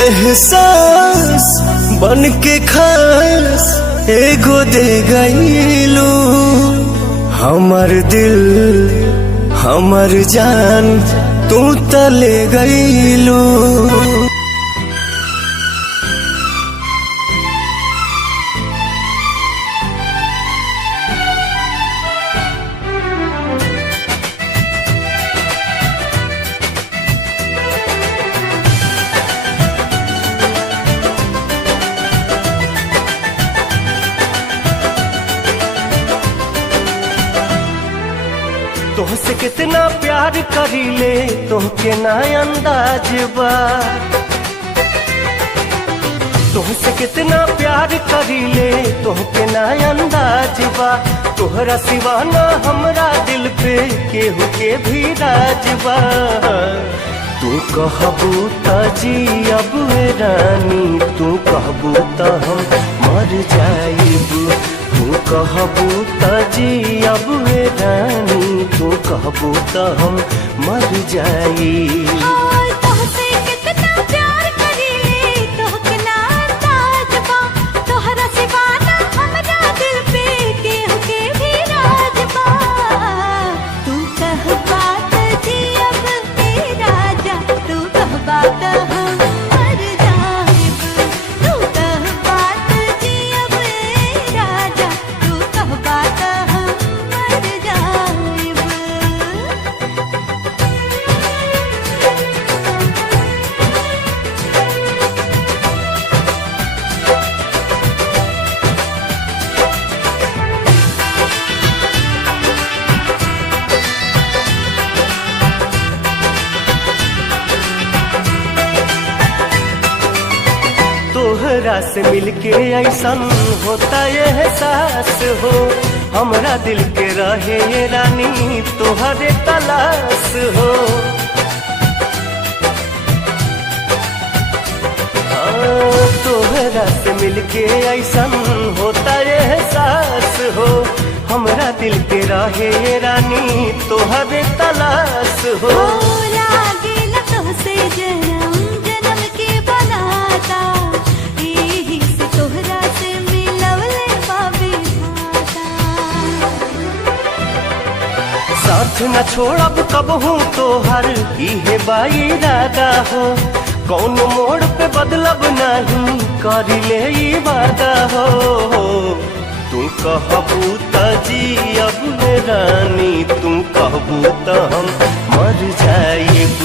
एहसास बन के खास एगो दे गईलू, हमर दिल हमर जान तू तले गईलू। तोहसे कितना प्यार करीले तोहके ना अंदाज बा, तोहसे कितना प्यार करीले तोहके ना अंदाज बा। तोहरा सिवा ना हमरा दिल पे केहू के भी राज बा। तू कहबू त जियब रानी, तू कहबू त हम मर जाइब। तू कहबू त जियब रानी, तू कहबू त हम मर जाइब। तोहरा से मिलके ऐसन होता ये एहसास हो, हमरा दिल के रहे ये रानी तोहरे तलाश हो। तोहरा से मिलके ऐसन होता ये एहसास हो, हमरा दिल के रहे ये रानी तोहरे तलाश हो। साथ न छोड़ब कबहू तोहर इहे बाई इरादा हो, कौन मोड़ पे बदलब नहीं करिले ई वादा हो। तू कहबू त जियब रानी, तू कहबू त हम मर जाइब।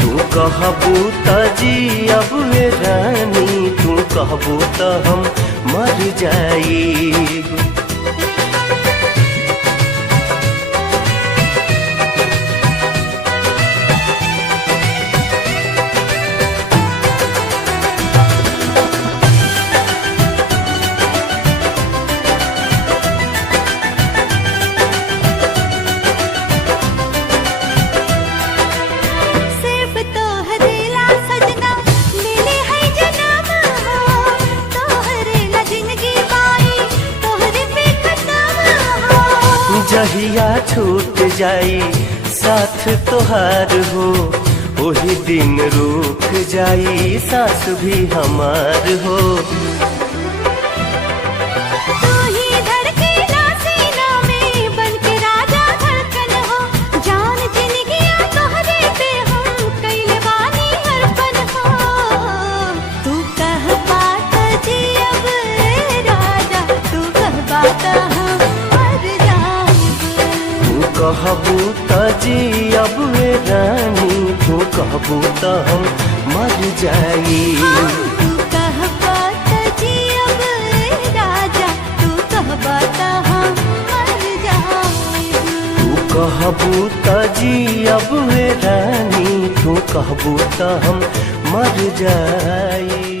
तू कहबू त जियब रानी, तू कहबू त हम मर जाइब। जहिया छूट जाई साथ तोहार हो, वही दिन रुक जाई सांस भी हमार हो। कहबू त जियब रानी, तू कहबू त हम मर जाइब। तू कहबा त जियब राजा, तू कहबा त हम मर जाइब। तू कहबू त जियब रानी, तू कहबू त हम मर जाइब।